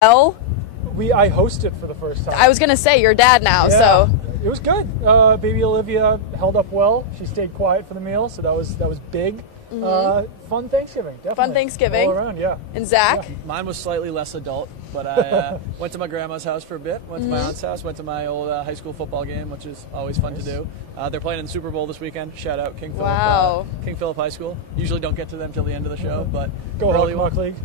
Well, I hosted for the first time. I was going to say, you're dad now, so. It was good. Baby Olivia held up well. She stayed quiet for the meal, so that was big. Fun Thanksgiving, definitely. Fun Thanksgiving. All around, yeah. And Zach? Yeah. Mine was slightly less adult, but I went to my grandma's house for a bit, went to my aunt's house, went to my old high school football game, which is always fun to do. They're playing in the Super Bowl this weekend. Shout out King Philip High School. Usually don't get to them till the end of the show, but Go Hockey Mock League.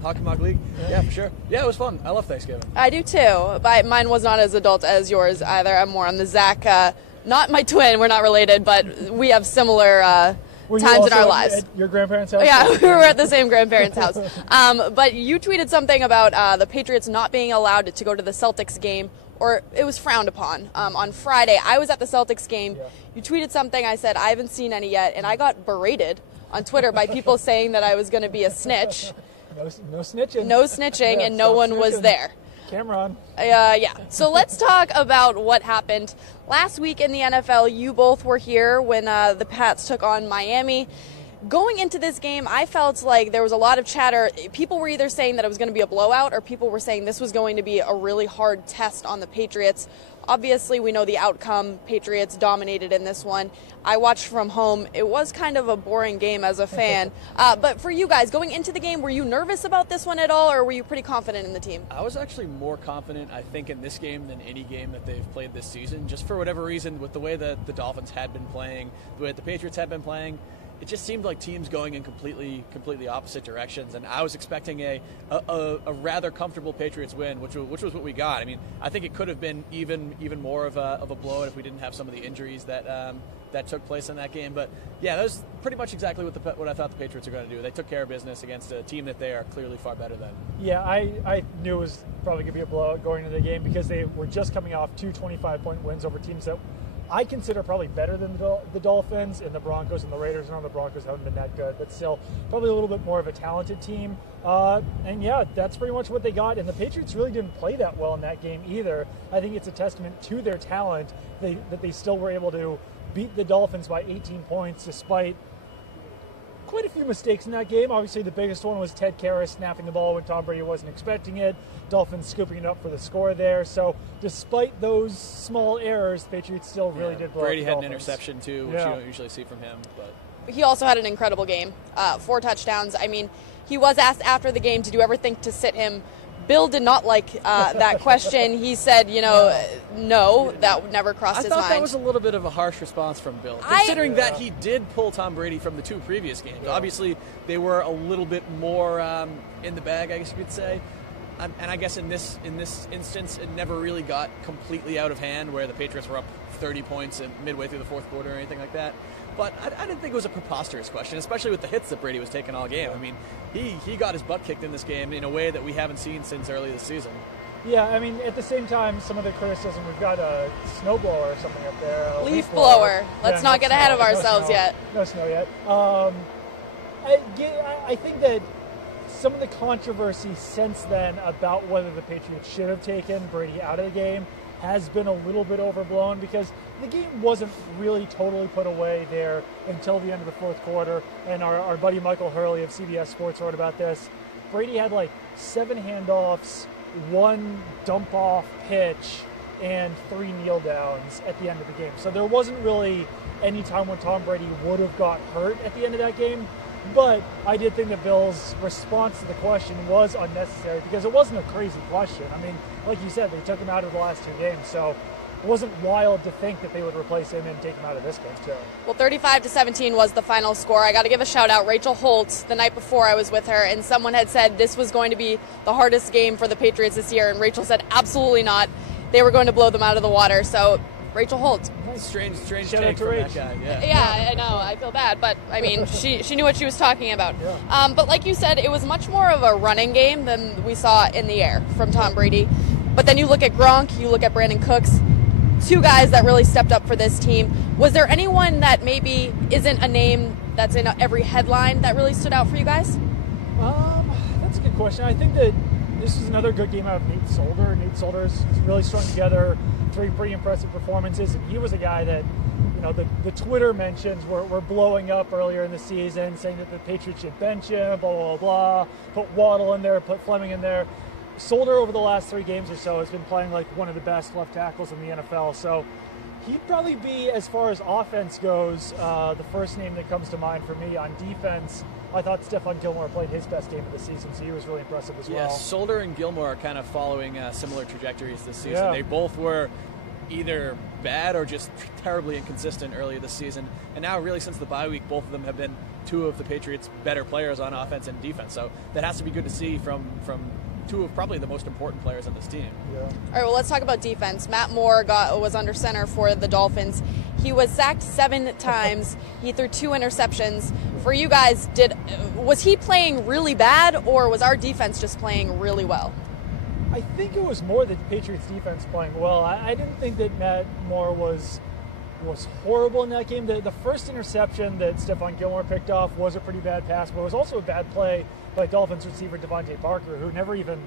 Hockey Mock League. Yeah, for sure. Yeah, it was fun. I love Thanksgiving. I do too, but mine was not as adult as yours either. I'm more on the Zach, not my twin, we're not related, but we have similar times in our lives. At your grandparents' house? Yeah, we were at the same grandparents' house. But you tweeted something about the Patriots not being allowed to go to the Celtics game, or it was frowned upon on Friday. I was at the Celtics game. Yeah. You tweeted something. I said, I haven't seen any yet, and I got berated on Twitter by people saying that I was going to be a snitch. No snitching. No snitching, yeah, and no one was there. Camera on. Yeah. So let's talk about what happened last week in the NFL. You both were here when the Pats took on Miami. Going into this game, I felt like there was a lot of chatter. People were either saying that it was going to be a blowout, or people were saying this was going to be a really hard test on the Patriots. Obviously, we know the outcome. Patriots dominated in this one. I watched from home. It was kind of a boring game as a fan. But for you guys, going into the game, were you nervous about this one at all, or were you pretty confident in the team? I was actually more confident, I think, in this game than any game that they've played this season. Just for whatever reason, with the way that the Dolphins had been playing, the way that the Patriots had been playing, it just seemed like teams going in completely opposite directions, and I was expecting a rather comfortable Patriots win, which was what we got. I mean, I think it could have been even more of a blowout if we didn't have some of the injuries that took place in that game. But yeah, that was pretty much exactly what I thought the Patriots were going to do. They took care of business against a team that they are clearly far better than. Yeah, I knew it was probably going to be a blowout going into the game because they were just coming off 2 25-point wins over teams that I consider probably better than the Dolphins and the Broncos and the Raiders. And the Broncos haven't been that good, but still probably a little bit more of a talented team. And yeah, that's pretty much what they got. And the Patriots really didn't play that well in that game either. I think it's a testament to their talent that they still were able to beat the Dolphins by 18 points despite quite a few mistakes in that game. Obviously, the biggest one was Ted Karras snapping the ball when Tom Brady wasn't expecting it. Dolphins scooping it up for the score there. So despite those small errors, the Patriots still really did blow Brady up the had an Dolphins. interception too, which you don't usually see from him. But he also had an incredible game, 4 touchdowns. I mean, he was asked after the game, did you ever think to sit him? Bill did not like that question. He said, no, that never crossed his mind. I thought that was a little bit of a harsh response from Bill, considering that he did pull Tom Brady from the 2 previous games. Yeah. Obviously, they were a little bit more in the bag, I guess you could say. And I guess in this instance, it never really got completely out of hand where the Patriots were up 30 points midway through the fourth quarter or anything like that. But I didn't think it was a preposterous question, especially with the hits that Brady was taking all game. I mean, he got his butt kicked in this game in a way that we haven't seen since early this season. Yeah, I mean, at the same time, some of the criticism, we've got a snowblower or something up there. Leaf blower. Let's not get ahead of ourselves yet. No snow yet. I think that some of the controversy since then about whether the Patriots should have taken Brady out of the game has been a little bit overblown because the game wasn't really totally put away there until the end of the fourth quarter. And our buddy Michael Hurley of CBS Sports wrote about this. Brady had like 7 handoffs, 1 dump-off pitch, and 3 kneel downs at the end of the game. So there wasn't really any time when Tom Brady would have got hurt at the end of that game. But I did think that Bill's response to the question was unnecessary because it wasn't a crazy question. I mean, like you said, they took him out of the last 2 games, so it wasn't wild to think that they would replace him and take him out of this game, too. Well, 35-17 was the final score. I got to give a shout-out. Rachel Holt, the night before I was with her, and someone had said this was going to be the hardest game for the Patriots this year, and Rachel said absolutely not. They were going to blow them out of the water, so Rachel Holt. Strange take from that guy. Yeah, I know. I feel bad, but I mean, she knew what she was talking about. Yeah. But like you said, it was much more of a running game than we saw in the air from Tom Brady. But then you look at Gronk, you look at Brandon Cooks, 2 guys that really stepped up for this team. Was there anyone that maybe isn't a name that's in every headline that really stood out for you guys? That's a good question. I think that this is another good game out of Nate Solder. Nate Solder's really strung together 3 pretty impressive performances, and he was a guy that, the Twitter mentions were blowing up earlier in the season, saying that the Patriots should bench him, blah, blah, blah, put Waddle in there, put Fleming in there. Solder over the last 3 games or so has been playing like one of the best left tackles in the NFL. So he'd probably be, as far as offense goes, the first name that comes to mind for me. On defense, I thought Stephon Gilmore played his best game of the season, so he was really impressive as well. Yeah, Solder and Gilmore are kind of following similar trajectories this season. Yeah. They both were either bad or just terribly inconsistent earlier this season. And now, really, since the bye week, both of them have been 2 of the Patriots' better players on offense and defense. So that has to be good to see from 2 of probably the most important players on this team. Yeah. All right, well, let's talk about defense. Matt Moore was under center for the Dolphins. He was sacked 7 times. He threw 2 interceptions. For you guys, was he playing really bad, or was our defense just playing really well? I think it was more the Patriots defense playing well. I didn't think that Matt Moore was horrible in that game. The first interception that Stephon Gilmore picked off was a pretty bad pass, but it was also a bad play by Dolphins receiver Devontae Parker, who never even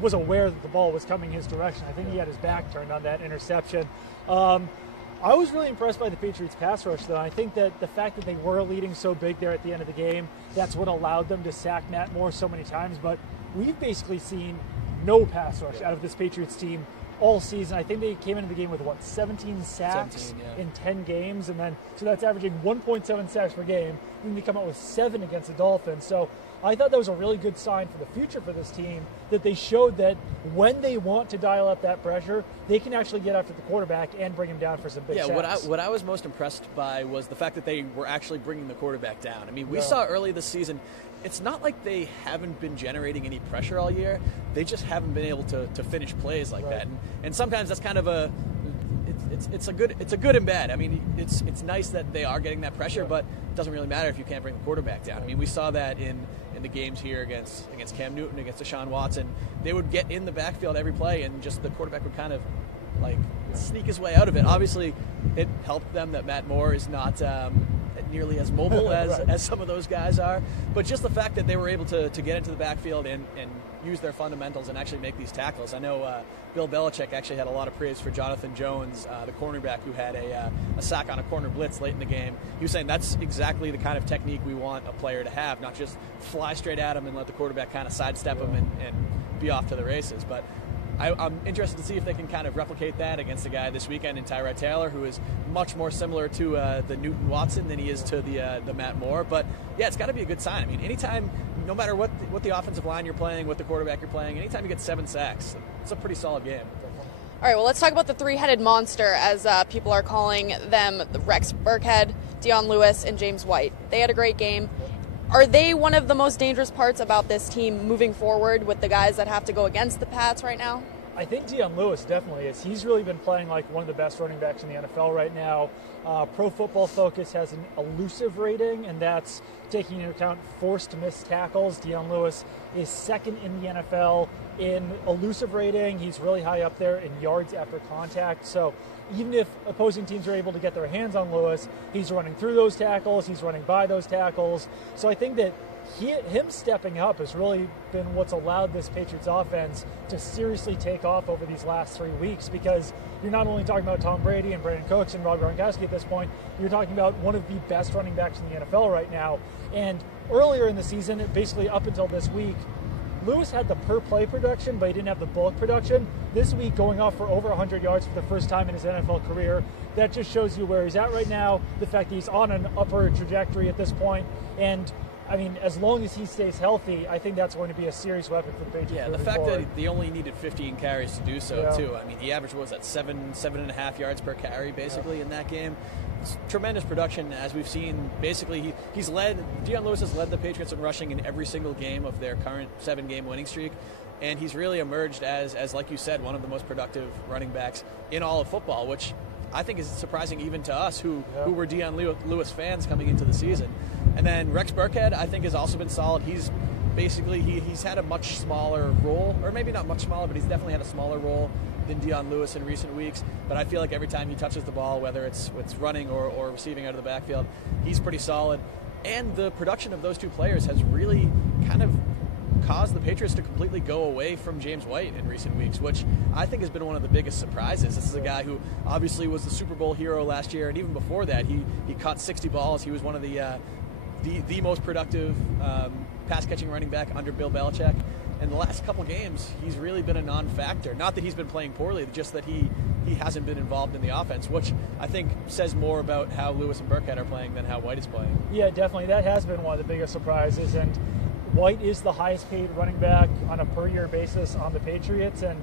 was aware that the ball was coming his direction. I think he had his back turned on that interception. I was really impressed by the Patriots pass rush, though. I think that the fact that they were leading so big there at the end of the game, that's what allowed them to sack Matt Moore so many times. But we've basically seen no pass rush out of this Patriots team all season. I think they came into the game with 17 sacks in 10 games, and then so that's averaging 1.7 sacks per game. And they come out with 7 against the Dolphins. So I thought that was a really good sign for the future for this team, that they showed that when they want to dial up that pressure, they can actually get after the quarterback and bring him down for some big sacks. What I was most impressed by was the fact that they were actually bringing the quarterback down. I mean, we saw early this season, it's not like they haven't been generating any pressure all year. They just haven't been able to finish plays like that. And sometimes that's kind of it's a good and bad. I mean, it's nice that they are getting that pressure, but it doesn't really matter if you can't bring the quarterback down. I mean, we saw that in the games here against Cam Newton, against Deshaun Watson. They would get in the backfield every play, and just the quarterback would kind of like sneak his way out of it. Obviously, it helped them that Matt Moore is not nearly as mobile as some of those guys are, but just the fact that they were able to get into the backfield and use their fundamentals and actually make these tackles. I know Bill Belichick actually had a lot of praise for Jonathan Jones, the cornerback who had a sack on a corner blitz late in the game. He was saying that's exactly the kind of technique we want a player to have, not just fly straight at him and let the quarterback kind of sidestep him and be off to the races. But I'm interested to see if they can kind of replicate that against a guy this weekend in Tyrod Taylor, who is much more similar to the Newton Watson than he is to the Matt Moore. But yeah, it's got to be a good sign. I mean, anytime, no matter what the offensive line you're playing, what the quarterback you're playing, anytime you get 7 sacks, it's a pretty solid game. All right, well, let's talk about the 3-headed monster, as people are calling them, Rex Burkhead, Dion Lewis, and James White. They had a great game. Are they one of the most dangerous parts about this team moving forward with the guys that have to go against the Pats right now? I think Dion Lewis definitely is. He's really been playing like one of the best running backs in the NFL right now. Pro Football Focus has an elusive rating, and that's taking into account forced missed tackles. Dion Lewis is second in the NFL in elusive rating. He's really high up there in yards after contact. So even if opposing teams are able to get their hands on Lewis, he's running through those tackles, he's running by those tackles. So I think that him stepping up has really been what's allowed this Patriots offense to seriously take off over these last 3 weeks, because you're not only talking about Tom Brady and Brandon Cooks and Rob Gronkowski at this point, you're talking about one of the best running backs in the NFL right now. And earlier in the season, basically up until this week, Lewis had the per-play production, but he didn't have the bulk production. This week, going off for over 100 yards for the first time in his NFL career, that just shows you where he's at right now, the fact that he's on an upper trajectory at this point, and I mean, as long as he stays healthy, I think that's going to be a serious weapon for the Patriots. Yeah, the fact that he only needed 15 carries to do so, too. I mean, he averaged, what was that, 7.5 yards per carry, basically, in that game. It's tremendous production, as we've seen. Basically, Dion Lewis has led the Patriots in rushing in every single game of their current 7-game winning streak. And he's really emerged as, like you said, one of the most productive running backs in all of football, which I think is surprising even to us who were Dion Lewis fans coming into the season. And then Rex Burkhead, I think, has also been solid. He's basically, he's had a much smaller role, or maybe not much smaller, but he's definitely had a smaller role than Dion Lewis in recent weeks. But I feel like every time he touches the ball, whether it's running or receiving out of the backfield, he's pretty solid. And the production of those two players has really kind of caused the Patriots to completely go away from James White in recent weeks, which I think has been one of the biggest surprises. This is a guy who obviously was the Super Bowl hero last year, and even before that, he caught 60 balls. He was one of the most productive pass-catching running back under Bill Belichick. in the last couple games, he's really been a non-factor. Not that he's been playing poorly, just that he hasn't been involved in the offense, which I think says more about how Lewis and Burkhead are playing than how White is playing. Yeah, definitely. That has been one of the biggest surprises. And White is the highest paid running back on a per-year basis on the Patriots. And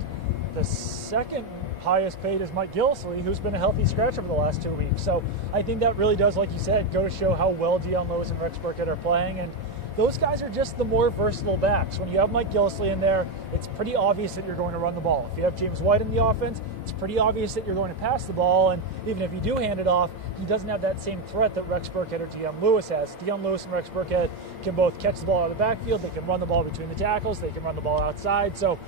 the second highest paid is Mike Gillislee, who's been a healthy scratch over the last 2 weeks. So I think that really does, like you said, go to show how well Dion Lewis and Rex Burkhead are playing. And those guys are just the more versatile backs. When you have Mike Gillislee in there, it's pretty obvious that you're going to run the ball. If you have James White in the offense, it's pretty obvious that you're going to pass the ball. And even if you do hand it off, he doesn't have that same threat that Rex Burkhead or Dion Lewis has. Dion Lewis and Rex Burkhead can both catch the ball out of the backfield. They can run the ball between the tackles. They can run the ball outside. So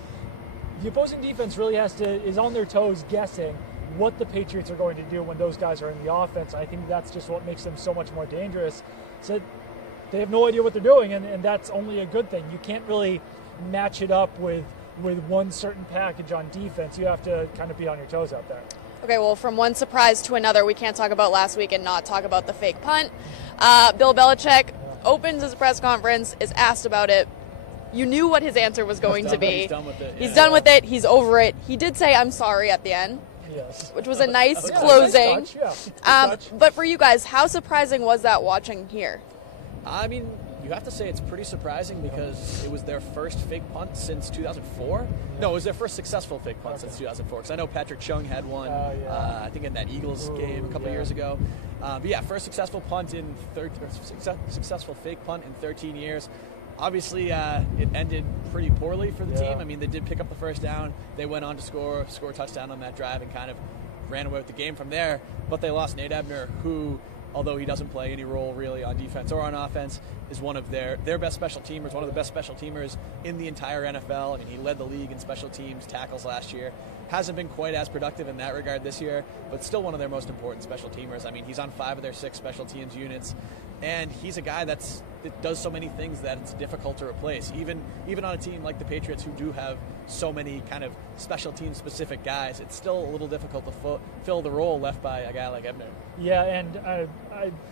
the opposing defense really is on their toes guessing what the Patriots are going to do when those guys are in the offense. I think that's just what makes them so much more dangerous. So they have no idea what they're doing, and that's only a good thing. You can't really match it up with one certain package on defense. You have to kind of be on your toes out there. Okay, well, from one surprise to another, we can't talk about last week and not talk about the fake punt. Bill Belichick opens his press conference, is asked about it. You knew what his answer was going to be. He's done with it. He's done with it. He's over it. He did say, "I'm sorry" at the end. Yes. Which was a nice closing. Nice touch, yeah. But for you guys, how surprising was that watching here? I mean, you have to say it's pretty surprising because it was their first fake punt since 2004. No, it was their first successful fake punt since 2004. Because I know Patrick Chung had one, I think in that Eagles game a couple years ago. But yeah, first successful successful fake punt in 13 years. Obviously, it ended pretty poorly for the team. I mean, they did pick up the first down. They went on to score a touchdown on that drive and kind of ran away with the game from there. But they lost Nate Ebner, who, although he doesn't play any role really on defense or on offense, is one of their best special teamers, one of the best special teamers in the entire NFL. I mean, he led the league in special teams tackles last year. Hasn't been quite as productive in that regard this year, but still one of their most important special teamers. I mean, he's on 5 of their 6 special teams units, and he's a guy that does so many things that it's difficult to replace. Even on a team like the Patriots, who do have so many kind of special team specific guys, it's still a little difficult to fill the role left by a guy like Ebner. Yeah, and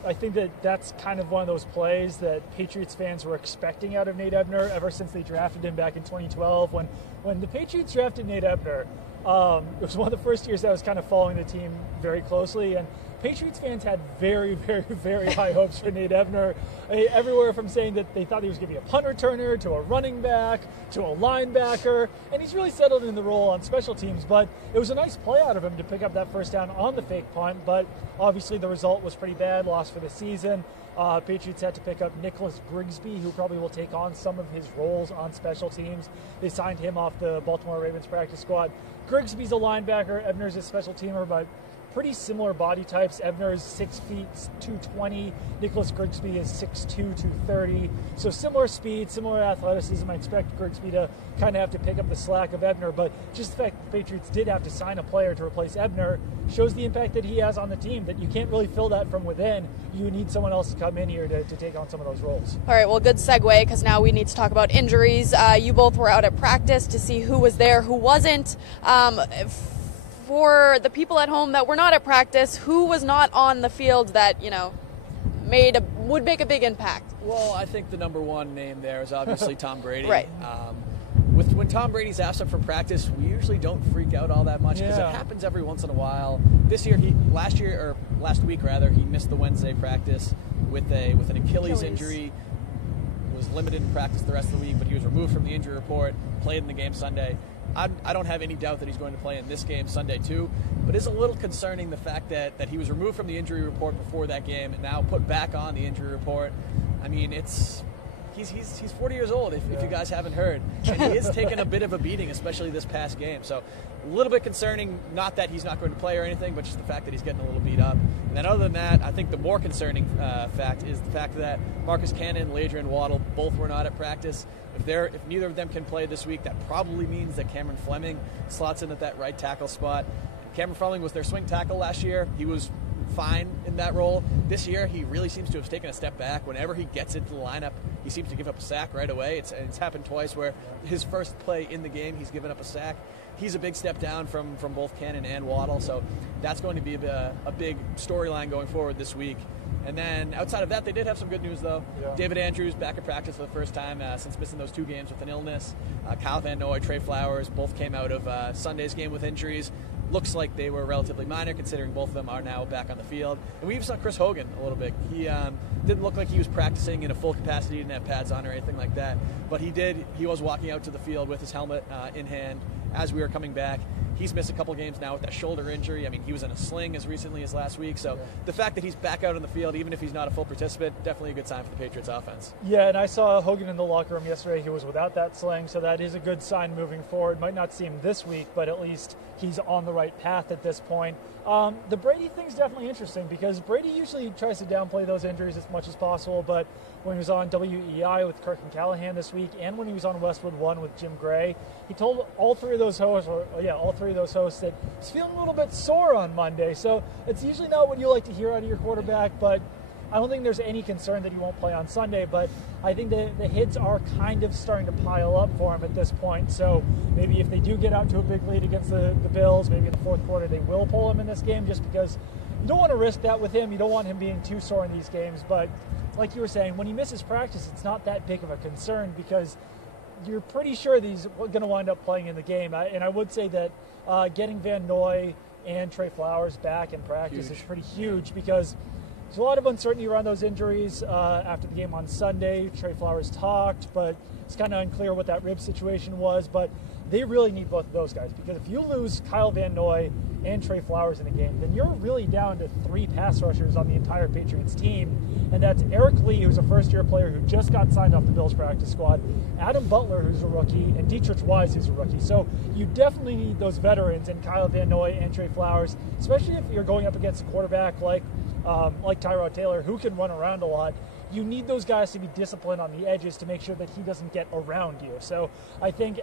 I think that's kind of one of those plays that Patriots fans were expecting out of Nate Ebner ever since they drafted him back in 2012. When the Patriots drafted Nate Ebner, it was one of the first years that I was kind of following the team very closely, and Patriots fans had very, very, very high hopes for Nate Ebner. Everywhere from saying that they thought he was going to be a punt returner to a running back to a linebacker, and he's really settled in the role on special teams. But it was a nice play out of him to pick up that first down on the fake punt, but obviously the result was pretty bad, loss for the season. Patriots had to pick up Nicholas Grigsby, who probably will take on some of his roles on special teams. They signed him off the Baltimore Ravens practice squad. Grigsby's a linebacker, Ebner's a special teamer, but pretty similar body types. Ebner is 6 feet 220. Nicholas Grigsby is 6'2", 230. So similar speed, similar athleticism. I expect Grigsby to kind of have to pick up the slack of Ebner, but just the fact that the Patriots did have to sign a player to replace Ebner shows the impact that he has on the team, that you can't really fill that from within. You need someone else to come in here to take on some of those roles. All right, well, good segue, because now we need to talk about injuries. You both were out at practice to see who was there, who wasn't. For the people at home that were not at practice, who was not on the field that, would make a big impact? Well, I think the number one name there is obviously Tom Brady. Right. When Tom Brady's absent from practice, we usually don't freak out all that much because it happens every once in a while. Last week, he missed the Wednesday practice with an Achilles injury. Was limited in practice the rest of the week, but he was removed from the injury report, played in the game Sunday. I don't have any doubt that he's going to play in this game Sunday too, but it's a little concerning the fact that he was removed from the injury report before that game and now put back on the injury report. I mean, he's 40 years old, if you guys haven't heard, and he is taking a bit of a beating, especially this past game. So a little bit concerning, not that he's not going to play or anything, but just the fact that he's getting a little beat up. And then other than that, I think the more concerning fact is the fact that Marcus Cannon and Ladrian Waddle both were not at practice. If neither of them can play this week, that probably means that Cameron Fleming slots in at that right tackle spot. Cameron Fleming was their swing tackle last year. He was fine in that role. This year, he really seems to have taken a step back. Whenever he gets into the lineup, he seems to give up a sack right away. It's happened twice where his first play in the game, he's given up a sack. He's a big step down from both Cannon and Waddle, so that's going to be a big storyline going forward this week. And then outside of that, they did have some good news, though. Yeah. David Andrews back at practice for the first time since missing those 2 games with an illness. Kyle Van Noy, Trey Flowers, both came out of Sunday's game with injuries. Looks like they were relatively minor, considering both of them are now back on the field. And we even saw Chris Hogan a little bit. He didn't look like he was practicing in a full capacity, didn't have pads on or anything like that. But he was walking out to the field with his helmet in hand as we were coming back. He's missed a couple games now with that shoulder injury. I mean, he was in a sling as recently as last week. So the fact that he's back out on the field, even if he's not a full participant, definitely a good sign for the Patriots offense. Yeah, and I saw Hogan in the locker room yesterday. He was without that sling, so that is a good sign moving forward. Might not see him this week, but at least he's on the right path at this point. The Brady thing's definitely interesting because Brady usually tries to downplay those injuries as much as possible, but when he was on WEI with Kirk and Callahan this week, and when he was on Westwood One with Jim Gray, he told all three of those hosts that he's feeling a little bit sore on Monday. So it's usually not what you like to hear out of your quarterback, but I don't think there's any concern that he won't play on Sunday, but I think the hits are kind of starting to pile up for him at this point. So maybe if they do get out to a big lead against the Bills, maybe in the fourth quarter they will pull him in this game just because you don't want to risk that with him. You don't want him being too sore in these games. But like you were saying, when he misses practice, it's not that big of a concern because you're pretty sure that he's going to wind up playing in the game. And I would say that getting Van Noy and Trey Flowers back in practice is pretty huge because there's a lot of uncertainty around those injuries. After the game on Sunday, Trey Flowers talked, but it's kind of unclear what that rib situation was. But they really need both of those guys because if you lose Kyle Van Noy and Trey Flowers in a game, then you're really down to 3 pass rushers on the entire Patriots team. And that's Eric Lee, who's a first-year player who just got signed off the Bills practice squad, Adam Butler, who's a rookie, and Dietrich Wise, who's a rookie. So you definitely need those veterans in Kyle Van Noy and Trey Flowers, especially if you're going up against a quarterback like Tyrod Taylor, who can run around a lot. You need those guys to be disciplined on the edges to make sure that he doesn't get around you. So I think,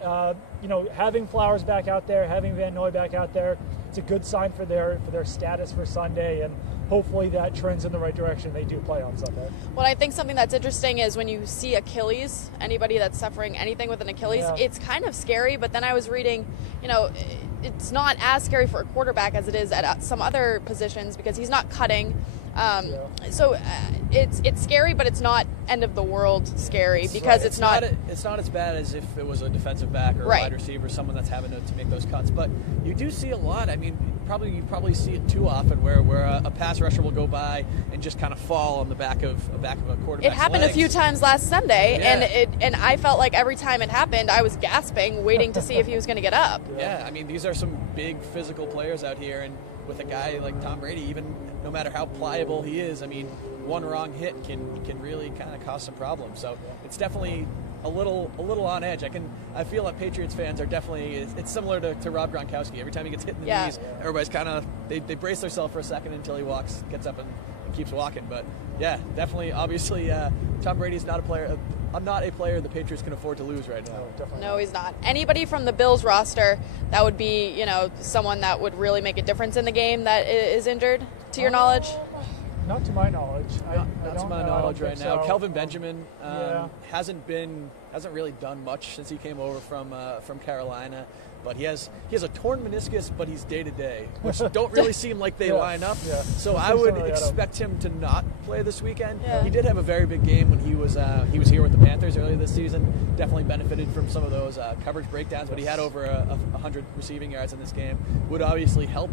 having Flowers back out there, having Van Noy back out there, it's a good sign for their status for Sunday, and hopefully that trends in the right direction. They do play on Sunday. Well, I think something that's interesting is when you see Achilles, anybody that's suffering anything with an Achilles, it's kind of scary. But then I was reading, it's not as scary for a quarterback as it is at some other positions because he's not cutting. So it's scary, but it's not end of the world scary because it's not as bad as if it was a defensive back or a wide receiver, someone that's having to make those cuts. But you do see a lot. I mean, you probably see it too often where a pass rusher will go by and just kind of fall on the back of a quarterback. It happened a few times last Sunday, and I felt like every time it happened, I was gasping, waiting to see if he was going to get up. Yeah, I mean, these are some big physical players out here, and with a guy like Tom Brady, even no matter how pliable he is, I mean, one wrong hit can really kind of cause some problems. So it's definitely a little on edge. I feel like Patriots fans are definitely, it's similar to Rob Gronkowski. Every time he gets hit in the knees, everybody's kind of, they brace themselves for a second until he gets up and keeps walking. But yeah, definitely, obviously, Tom Brady's not a player the Patriots can afford to lose right now. No, he's not. Anybody from the Bills roster that would be, someone that would really make a different in the game that is injured, to your knowledge? Not to my knowledge. Not to my knowledge right now. Kelvin Benjamin hasn't really done much since he came over from Carolina. But he has a torn meniscus, but he's day-to-day, which don't really seem like they line up. Yeah. So I would expect him to not play this weekend. Yeah. He did have a very big game when he was here with the Panthers earlier this season. Definitely benefited from some of those coverage breakdowns, but he had over 100 receiving yards in this game. Would obviously help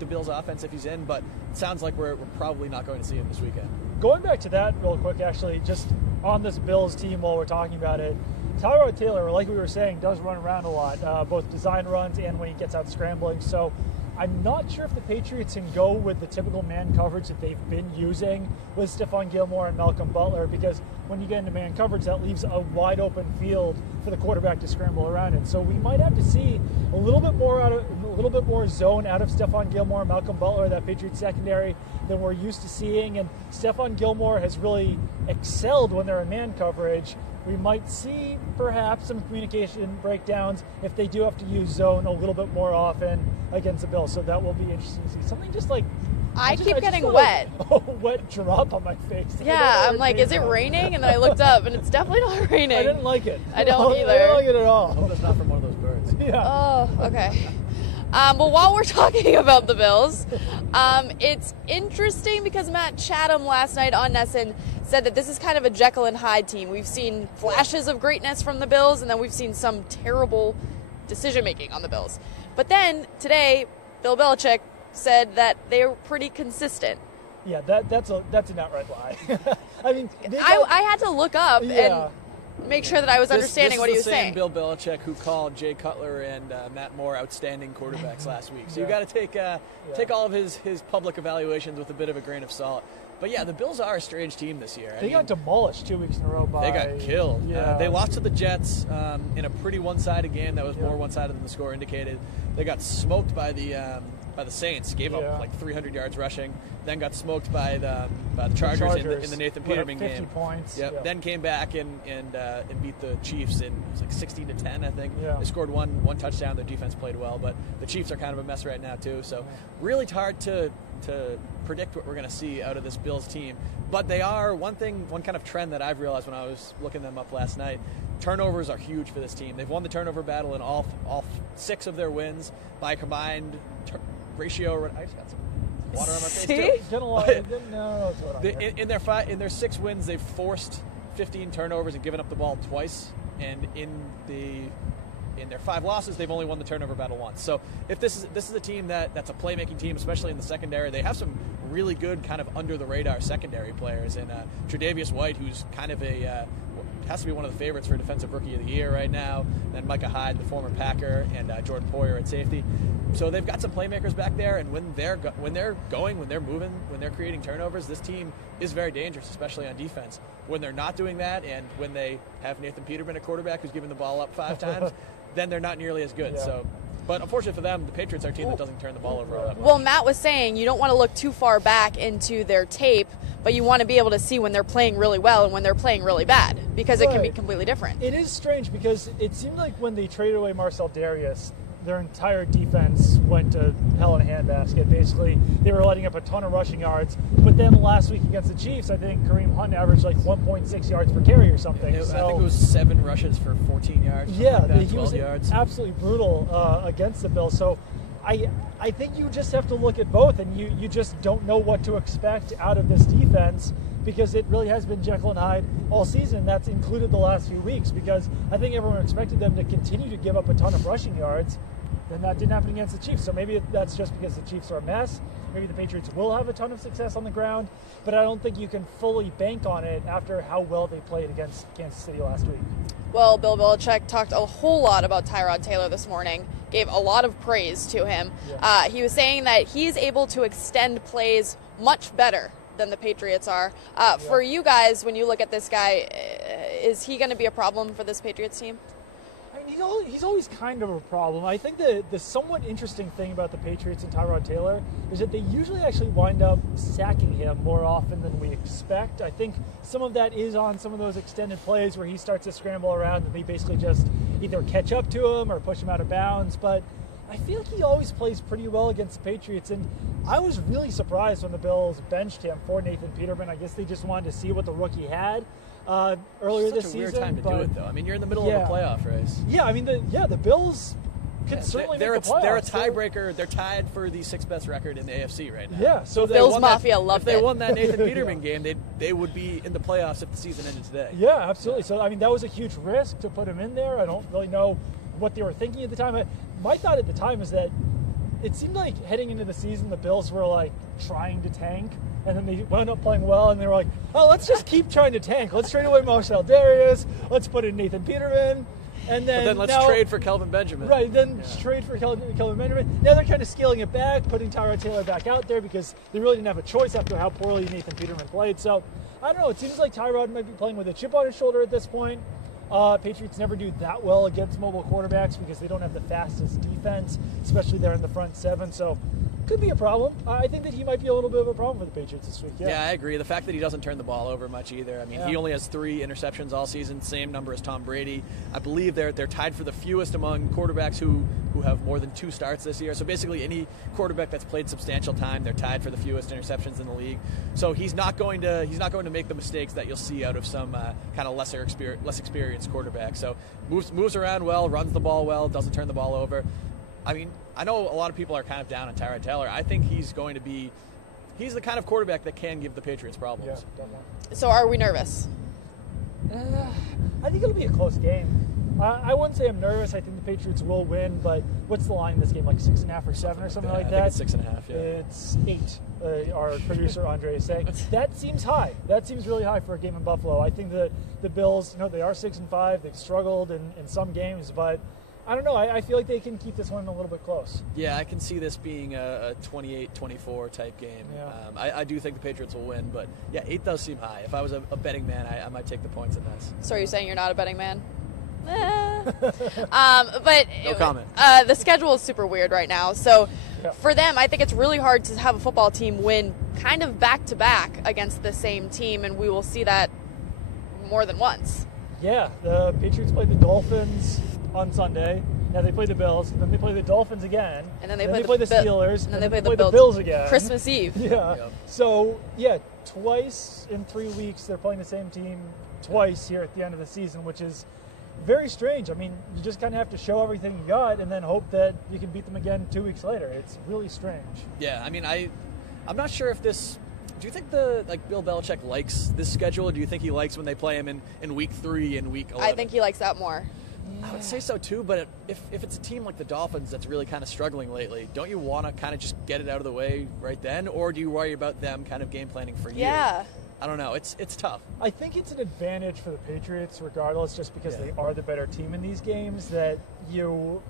the Bills' offense if he's in, but it sounds like we're probably not going to see him this weekend. Going back to that real quick, actually, just on this Bills team while we're talking about it, Tyrod Taylor, like we were saying, does run around a lot, both design runs and when he gets out scrambling. So I'm not sure if the Patriots can go with the typical man coverage that they've been using with Stephon Gilmore and Malcolm Butler, because when you get into man coverage, that leaves a wide open field for the quarterback to scramble around in. So we might have to see a little bit more zone out of Stephon Gilmore and Malcolm Butler, that Patriots secondary, than we're used to seeing. And Stephon Gilmore has really excelled when they're in man coverage. We might see perhaps some communication breakdowns if they do have to use zone a little bit more often against the Bills. So that will be interesting to see. Something just like I keep just getting felt wet. A wet drop on my face. Yeah, I'm like, is it raining? And then I looked up, and it's definitely not raining. I didn't like it. I don't either. I didn't like it at all. I hope it's not from one of those birds. Yeah. Oh, okay. Well, while we're talking about the Bills, it's interesting because Matt Chatham last night on Nesson said that this is kind of a Jekyll and Hyde team. We've seen flashes of greatness from the Bills, and then we've seen some terrible decision-making on the Bills. But then, today, Bill Belichick said that they were pretty consistent. Yeah, that's an outright lie. I mean, I had to look up Yeah. and make sure that I was understanding what he was This is the saying. same Bill Belichick who called Jay Cutler and Matt Moore outstanding quarterbacks last week. So you got to take all of his public evaluations with a bit of a grain of salt. But yeah, the Bills are a strange team this year. They got demolished 2 weeks in a row by. They got killed. Yeah. They lost to the Jets in a pretty one-sided game that was more one-sided than the score indicated. They got smoked by the Saints, gave up like 300 yards rushing, then got smoked by the Chargers in the Nathan Peterman 50 game. points. Yep. Yeah. Then came back and beat the Chiefs in, it was like 16-10, I think. Yeah. They scored one touchdown. Their defense played well, but the Chiefs are kind of a mess right now too. So really hard to predict what we're going to see out of this Bills team. But they are one kind of trend that I've realized when I was looking them up last night. Turnovers are huge for this team. They've won the turnover battle in all 6 of their wins by a combined ratio. I just got some water on my face too. In their 6 wins, they've forced 15 turnovers and given up the ball twice. And in their 5 losses, they've only won the turnover battle once. So if this is a team that's a playmaking team, especially in the secondary, they have some really good kind of under the radar secondary players. And Tre'Davious White, who's kind of has to be one of the favorites for Defensive Rookie of the Year right now. Then Micah Hyde, the former Packer, and Jordan Poyer at safety. So they've got some playmakers back there, and when they're moving, when they're creating turnovers, this team is very dangerous, especially on defense. When they're not doing that, and when they have Nathan Peterman, a quarterback who's given the ball up 5 times, then they're not nearly as good. Yeah. So, but unfortunately for them, the Patriots are a team that doesn't turn the ball over all that much. Well, Matt was saying you don't want to look too far back into their tape, but you want to be able to see when they're playing really well and when they're playing really bad, because it can be completely different. It is strange because it seemed like when they traded away Marcel Darius, their entire defense went to hell in a handbasket. Basically, they were letting up a ton of rushing yards. But then last week against the Chiefs, I think Kareem Hunt averaged like 1.6 yards per carry or something. I think it was 7 rushes for 14 yards. Yeah, like that, he was yards. absolutely brutal against the Bills. So I think you just have to look at both, and you just don't know what to expect out of this defense, because it really has been Jekyll and Hyde all season. That's included the last few weeks, because I think everyone expected them to continue to give up a ton of rushing yards. Then that didn't happen against the Chiefs. So maybe that's just because the Chiefs are a mess. Maybe the Patriots will have a ton of success on the ground, but I don't think you can fully bank on it after how well they played against Kansas City last week. Well, Bill Belichick talked a whole lot about Tyrod Taylor this morning, gave a lot of praise to him. Yeah. He was saying that he's able to extend plays much better than the Patriots are. For you guys, when you look at this guy, is he going to be a problem for this Patriots team? He's always kind of a problem. I think the somewhat interesting thing about the Patriots and Tyrod Taylor is that they usually actually wind up sacking him more often than we expect. I think some of that is on some of those extended plays where he starts to scramble around and they basically just either catch up to him or push him out of bounds. But I feel like he always plays pretty well against the Patriots, and I was really surprised when the Bills benched him for Nathan Peterman. I guess they just wanted to see what the rookie had earlier this season. It's such a weird time to do it, though. I mean, you're in the middle of a playoff race. Yeah, I mean, the Bills could certainly make the playoffs. They're a tiebreaker. They're tied for the 6th best record in the AFC right now. Yeah, so Bills Mafia loved it. If they won that Nathan Peterman game, they would be in the playoffs if the season ended today. Yeah, absolutely. So, I mean, that was a huge risk to put him in there. I don't really know what they were thinking at the time. My thought at the time is that it seemed like heading into the season, the Bills were like trying to tank, and then they wound up playing well, and they were like, oh, let's just keep trying to tank. Let's trade away Marcel Darius. Let's put in Nathan Peterman. And then let's trade for Kelvin Benjamin. Right, then trade for Kelvin Benjamin. Now they're kind of scaling it back, putting Tyrod Taylor back out there because they really didn't have a choice after how poorly Nathan Peterman played. So, I don't know. It seems like Tyrod might be playing with a chip on his shoulder at this point. Patriots never do that well against mobile quarterbacks because they don't have the fastest defense, especially there in the front 7. So could be a problem. I think that he might be a little bit of a problem for the Patriots this week. Yeah, I agree. The fact that he doesn't turn the ball over much either. I mean, he only has 3 interceptions all season, same number as Tom Brady. I believe they're tied for the fewest among quarterbacks who have more than 2 starts this year. So basically, any quarterback that's played substantial time, they're tied for the fewest interceptions in the league. So he's not going to make the mistakes that you'll see out of some kind of less experienced quarterback. So moves around well, runs the ball well, doesn't turn the ball over. I mean, I know a lot of people are kind of down on Tyrod Taylor. I think he's the kind of quarterback that can give the Patriots problems. Yeah, definitely. So are we nervous? I think it'll be a close game. I wouldn't say I'm nervous. I think the Patriots will win, but what's the line in this game? Like 6.5 or 7 or something like that? I think it's 6.5, yeah. It's 8, our producer Andre is saying. That seems high. That seems really high for a game in Buffalo. I think the Bills, they are 6-5. They've struggled in some games, but I don't know. I feel like they can keep this one a little bit close. Yeah, I can see this being a 28-24 type game. Yeah. I do think the Patriots will win, but yeah, 8 does seem high. If I was a betting man, I might take the points in this. So are you saying you're not a betting man? But no comment. The schedule is super weird right now. So for them, I think it's really hard to have a football team win kind of back-to-back against the same team, and we will see that more than once. Yeah, the Patriots played the Dolphins on Sunday. Now they play the Bills, and then they play the Dolphins again. And then they play the Steelers, and then they play the Bills again. Christmas Eve. Yeah. Yep. So, twice in 3 weeks they're playing the same team twice here at the end of the season, which is very strange. I mean, you just kind of have to show everything you got and then hope that you can beat them again 2 weeks later. It's really strange. Yeah, I mean, I'm not sure if this. Do you think Bill Belichick likes this schedule, or do you think he likes when they play him in week 3 and week 11? I think he likes that more. I would say so too, but if it's a team like the Dolphins that's really kind of struggling lately, don't you want to kind of just get it out of the way right then, or do you worry about them kind of game planning for you? Yeah. I don't know. It's tough. I think it's an advantage for the Patriots regardless, just because they are the better team in these games, that you're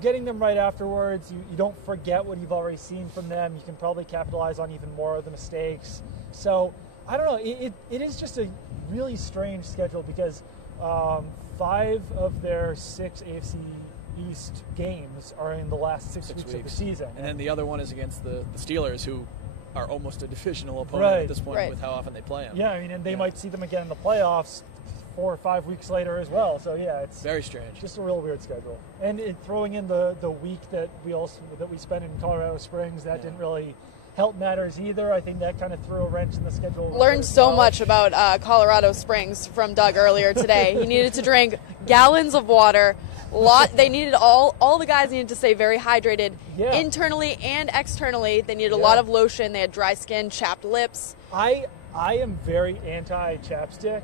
getting them right afterwards. You don't forget what you've already seen from them. You can probably capitalize on even more of the mistakes. So, I don't know. It is just a really strange schedule because 5 of their 6 AFC East games are in the last 6 weeks of the season. And then the other one is against the Steelers, who are almost a divisional opponent at this point with how often they play them. Yeah, I mean, and they might see them again in the playoffs 4 or 5 weeks later as well. So yeah, it's very strange. Just a real weird schedule. And throwing in the week that we spent in Colorado Springs, that didn't really help matters either. I think that kind of threw a wrench in the schedule. Learned so much about Colorado Springs from Doug earlier today. He needed to drink gallons of water. They needed all the guys needed to stay very hydrated internally and externally. They needed a lot of lotion. They had dry skin, chapped lips. I am very anti-chapstick.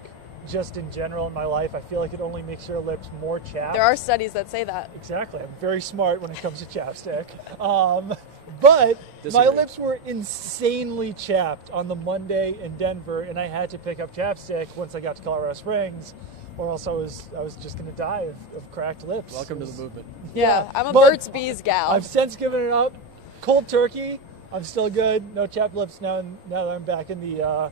Just in general in my life, I feel like it only makes your lips more chapped. There are studies that say that. Exactly. I'm very smart when it comes to chapstick. But my lips were insanely chapped on the Monday in Denver, and I had to pick up chapstick once I got to Colorado Springs, or else I was just going to die of cracked lips. Welcome to the movement. Yeah, I'm a Burt's Bees gal. I've since given it up. Cold turkey. I'm still good. No chapped lips now that I'm back in the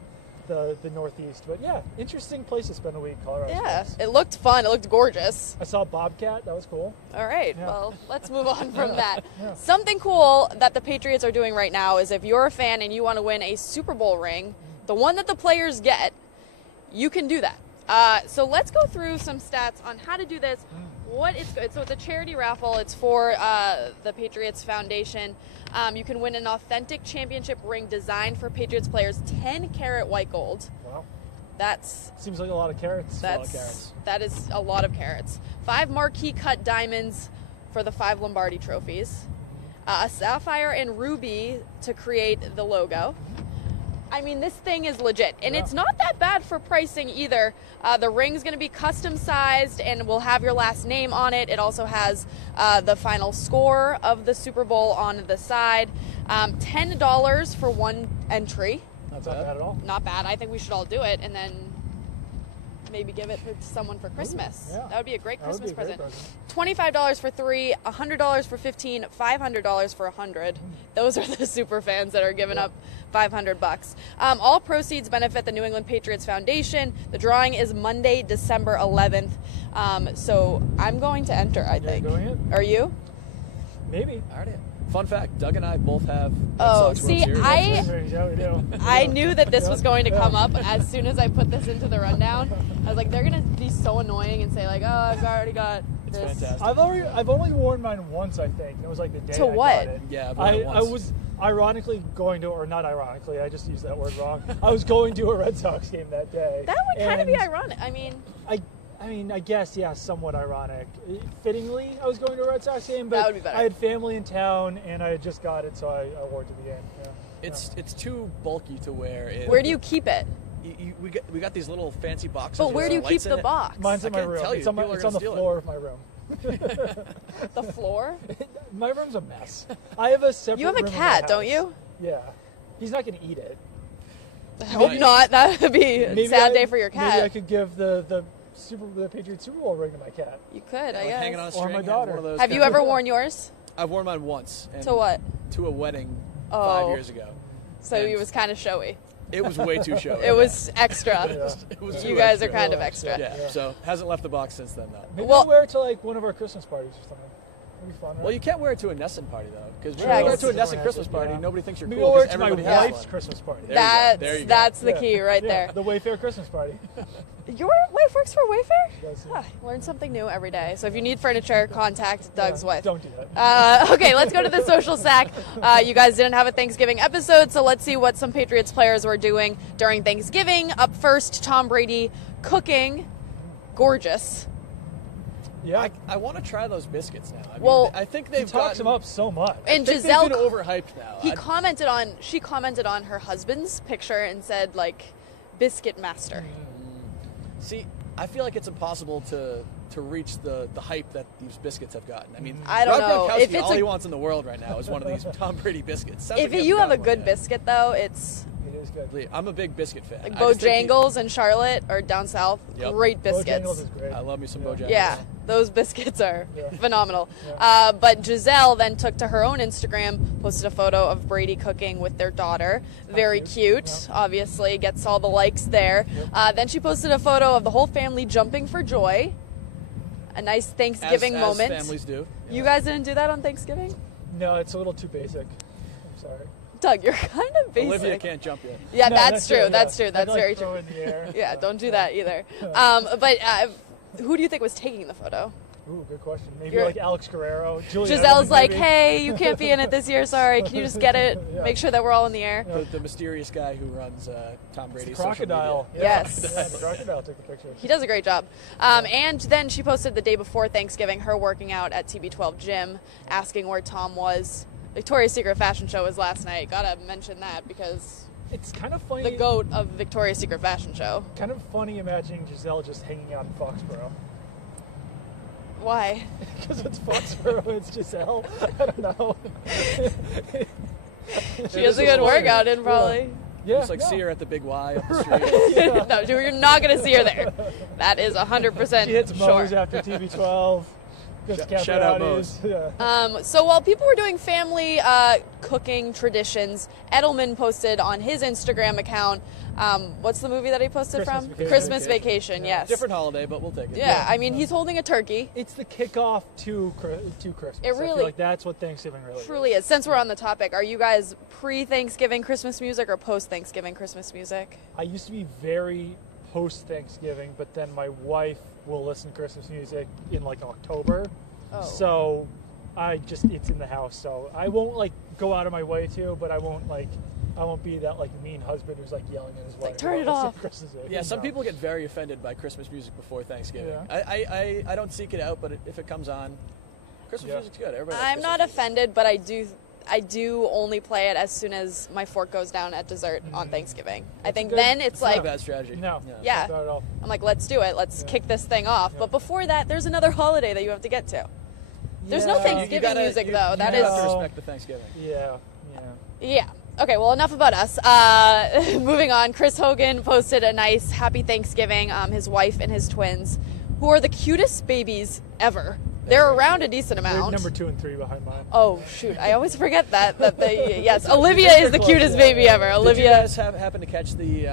Northeast. But yeah, interesting place to spend a week, Colorado Springs. It looked fun. It looked gorgeous. I saw a bobcat. That was cool. All right, well, let's move on from that. Something cool that the Patriots are doing right now is if you're a fan and you want to win a Super Bowl ring, the one that the players get, you can do that. So let's go through some stats on how to do this. So it's a charity raffle. It's for the Patriots Foundation. You can win an authentic championship ring designed for Patriots players, 10-carat white gold. Wow. That's seems like a lot of carats. That is a lot of carats. 5 marquee cut diamonds for the 5 Lombardi trophies. A sapphire and ruby to create the logo. I mean, this thing is legit, and it's not that bad for pricing either. The ring's going to be custom sized and will have your last name on it. It also has the final score of the Super Bowl on the side. $10 for one entry. That's not bad at all. Not bad. I think we should all do it, and then maybe give it to someone for Christmas. Yeah. That would be a great Christmas present. $25 for 3, $100 for 15, $500 for 100. Those are the super fans that are giving up $500. All proceeds benefit the New England Patriots Foundation. The drawing is Monday, December 11th. So I'm going to enter, I think. Going in? Are you? Maybe. Alright. Fun fact: Doug and I both have Red Oh, Sox see, World Series. Yeah, we do. I knew that this was going to come up as soon as I put this into the rundown. I was like, they're gonna be so annoying and say like, "Oh, I've already got It's this." fantastic. I've only worn mine once, I think. It was like the day To I what? got it. Yeah, I've worn it I once. was ironically going to, or not ironically, I just used that word wrong. I was going to a Red Sox game that day. That would kind of be and ironic. I mean, I guess, yeah, somewhat ironic. Fittingly, I was going to a Red Sox game, but That would be better. I had family in town, and I had just got it, so I wore it to the game. Yeah. It's too bulky to wear. where do you keep it? We got these little fancy boxes. But where with do you lights keep in the it. box? Mine's in I my can't room. tell you. It's on, People are it's on the gonna steal floor of my room. The floor? My room's a mess. I have a separate You have a room in my cat, don't house. you? Yeah. He's not going to eat it. I hope not. That would be a sad day for your cat. Maybe I could give the Patriots Super Bowl ring to my cat. You could, I Like guess. hanging on a Or string. my have daughter. one of those Have you kind of- ever worn yours? I've worn mine once. And To what? To a wedding Oh. 5 years ago. So And it was kind of showy. It was way too showy. It was extra. It was You too guys are extra. kind of extra. Yeah. So hasn't left the box since then though. Maybe Well- I'll wear it to like one of our Christmas parties or something. That'd be fun, right? Well, you can't wear it to a Nesson party though, because when Yeah, you wear I it to a guess- Nesson Christmas party, Yeah. nobody thinks you're Maybe cool I'll wear because it to my everybody has wife's one. Christmas party. There you go. There you go. That's the Yeah. key right Yeah, there. The Wayfair Christmas party. Your wife works for Wayfair? Does, yeah. Ah, learn something new every day. So if you need furniture, contact Doug's Yeah, wife. Don't do that. Okay, let's go to the social sack. You guys didn't have a Thanksgiving episode, so let's see what some Patriots players were doing during Thanksgiving. Up first, Tom Brady cooking. Gorgeous. Yeah. I want to try those biscuits now. I mean, Well, I think He they've talks gotten, him up so much. And I think Giselle, they've been overhyped now. she commented on her husband's picture and said, like, biscuit master. See, I feel like it's impossible to reach the hype that these biscuits have gotten. I mean, I don't Rob know. Gronkowski, If it's all a- he wants in the world right now is one of these Tom Brady biscuits. Sounds If like he you have hasn't a gotten good one yet. biscuit, though, it's It is good. I'm a big biscuit fan. like I just think Bojangles in Charlotte or down south. Yep. Great Bojangles biscuits. is great. I love me some Bojangles. Yeah, those biscuits are Yeah. phenomenal. Yeah. But Giselle then took to her own Instagram, posted a photo of Brady cooking with their daughter. Very cute, Yeah. obviously, gets all the likes there. Then she posted a photo of the whole family jumping for joy. A nice Thanksgiving as moment. families do. You guys didn't do that on Thanksgiving? No, it's a little too basic. I'm sorry. Doug, you're kind of basic. Olivia can't jump yet. Yeah, No, that's true. yeah. That's true. I'd, That's like, very throw true. in the air. Yeah, don't do that either. But who do you think was taking the photo? Ooh, good question. Maybe You're- like Alex Guerrero. Julian Giselle's Edelman, like, maybe. hey, you can't be in it this year. Sorry. Can you just get it? Yeah. Make sure that we're all in the air. The mysterious guy who runs Tom It's the Brady's social crocodile. media. Yes. Yeah, the crocodile took the picture. He does a great job. And then she posted the day before Thanksgiving her working out at TB12 Gym, asking where Tom was. Victoria's Secret fashion show was last night. Gotta mention that because It's kind of funny. the goat of Victoria's Secret fashion show. Kind of funny imagining Giselle just hanging out in Foxborough. Why? Because it's Foxborough, it's Giselle. I don't know. She has a good workout in probably. Yeah, Just like no. see her at the Big Y up the street. No, you're not gonna see her there. That is 100% She hits Moe's sure. after TB12. Gets Shout out Capriati's. Yeah. So while people were doing family cooking traditions, Edelman posted on his Instagram account, what's the movie that he posted Christmas from? Vacation. Christmas Vacation, Yeah. yes. Different holiday, but we'll take it. Yeah, I mean, he's holding a turkey. It's the kickoff to Christmas. It I really- feel like that's what Thanksgiving really Truly is. Since we're on the topic, are you guys pre-Thanksgiving Christmas music or post-Thanksgiving Christmas music? I used to be very post-Thanksgiving, but then my wife will listen to Christmas music in like October. Oh. So it's in the house. So I won't like go out of my way to, but I won't be that like mean husband who's like yelling at his wife. turn it about listening off. to Christmas music. Yeah, some No. people get very offended by Christmas music before Thanksgiving. Yeah. I don't seek it out, but if it comes on, Christmas Yeah. music's good. Everybody likes I'm Christmas not music. offended, but I do only play it as soon as my fork goes down at dessert on Thanksgiving. I think good- then it's It's not like, a bad strategy. No. Yeah. Not at all. I'm like, let's do it. Let's kick this thing off. Yeah. But before that, there's another holiday that you have to get to. There's no Yeah. Thanksgiving music, though. You That have is- to respect the Thanksgiving. Yeah. Yeah. Okay, well, enough about us. Moving on, Chris Hogan posted a nice Happy Thanksgiving. His wife and his twins, who are the cutest babies ever. They're around a decent They're amount. number 2 and 3 behind mine. Oh, shoot. I always forget that. Yes, Olivia is the cutest baby ever. Did you Olivia. guys happen to catch the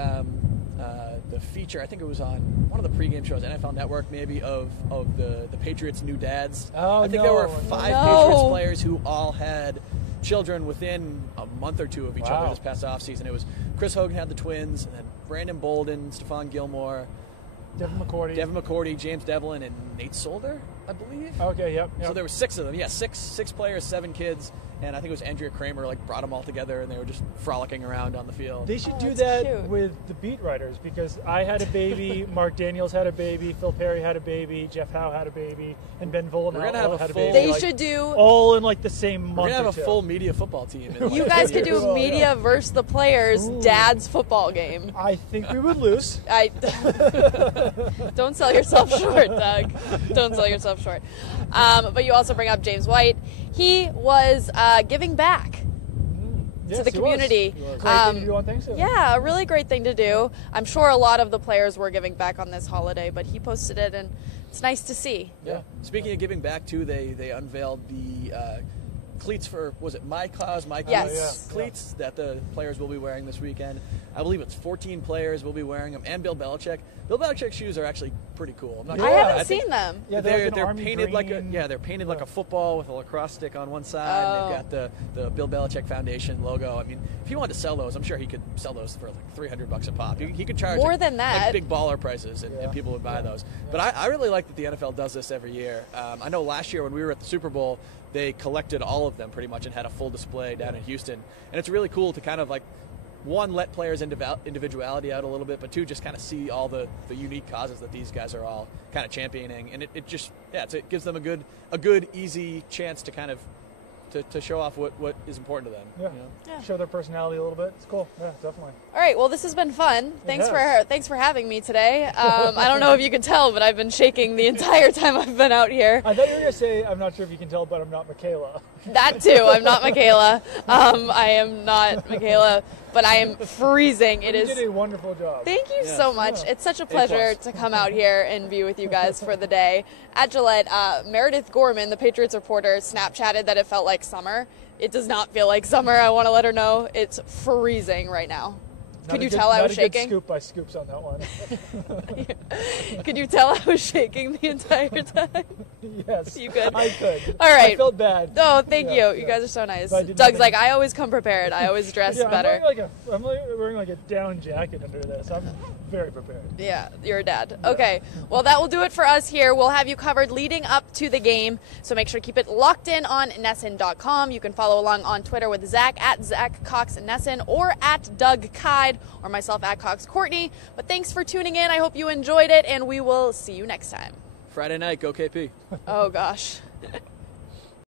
feature? I think it was on one of the pregame shows, NFL Network, maybe of the Patriots' new dads. Oh, I think no. there were 5 No. Patriots players who all had children within a month or two of each other this past offseason. It was Chris Hogan had the twins, and then Brandon Bolden, Stephon Gilmore, Devin McCourty, James Devlin, and Nate Solder, I believe. Okay, yep. So there were 6 of them. Yeah, six players, 7 kids, and I think it was Andrea Kramer brought them all together, and they were just frolicking around on the field. They should do that cute. with the beat writers, because I had a baby, Mark Daniels had a baby, Phil Perry had a baby, Jeff Howe had a baby, and Ben Volenau had a baby. They should do all in the same month. We're gonna have or a full media football team. You guys could do media versus the players' dad's football game. I think we would lose. Don't sell yourself short, Doug. Don't sell yourself short. But you also bring up James White. He was giving back to the community. He was. Great thing to do on Thanksgiving. Yeah, a really great thing to do. I'm sure a lot of the players were giving back on this holiday, but he posted it, and it's nice to see. Yeah. Speaking of giving back, too, they unveiled the cleats for, was it My Cause, My Cause Yes. cleats that the players will be wearing this weekend. I believe it's 14 players will be wearing them, and Bill Belichick. Bill Belichick's shoes are actually pretty cool. I'm not I gonna lie. haven't seen them. Yeah, they're army painted green. they're painted like a football with a lacrosse stick on one side. Oh. They've got the Bill Belichick Foundation logo. I mean, if he wanted to sell those, I'm sure he could sell those for $300 a pop. He could charge More than that. big baller prices, and people would buy those. But I really like that the NFL does this every year. I know last year when we were at the Super Bowl, they collected all of them pretty much and had a full display down in Houston, and it's really cool to kind of one, let players' individuality out a little bit, but 2, just kind of see all the unique causes that these guys are all kind of championing, and it just it gives them a good easy chance to kind of to show off what is important to them. Yeah. You know? Yeah. Show their personality a little bit. It's cool. Yeah, definitely. All right, well, this has been fun. Thanks for having me today. I don't know if you can tell, but I've been shaking the entire time I've been out here. I thought you were going to say, I'm not sure if you can tell, but I'm not Michaela. That too. I'm not Michaela. I am not Michaela, but I am freezing. You did a wonderful job. Thank you so much. Yeah. It's such a pleasure to come out here and be with you guys for the day. At Gillette, Meredith Gorman, the Patriots reporter, Snapchatted that it felt like summer. It does not feel like summer. I want to let her know it's freezing right now. Could you tell I was shaking? Not a good scoop by Scoops on that one. Could you tell I was shaking the entire time? Yes. You could? I could. All right. I felt bad. Oh, thank you. You guys are so nice. Doug's like, I always come prepared. I always dress better. I'm wearing a down jacket under this. I'm very prepared. Yeah, you're a dad. Okay. Well, that will do it for us here. We'll have you covered leading up to the game. So make sure to keep it locked in on Nesson.com. You can follow along on Twitter with Zach at Zach Cox Nesson or at Doug Kide or myself at Cox Courtney. But thanks for tuning in. I hope you enjoyed it, and we will see you next time. Friday night, go KP. Oh, gosh.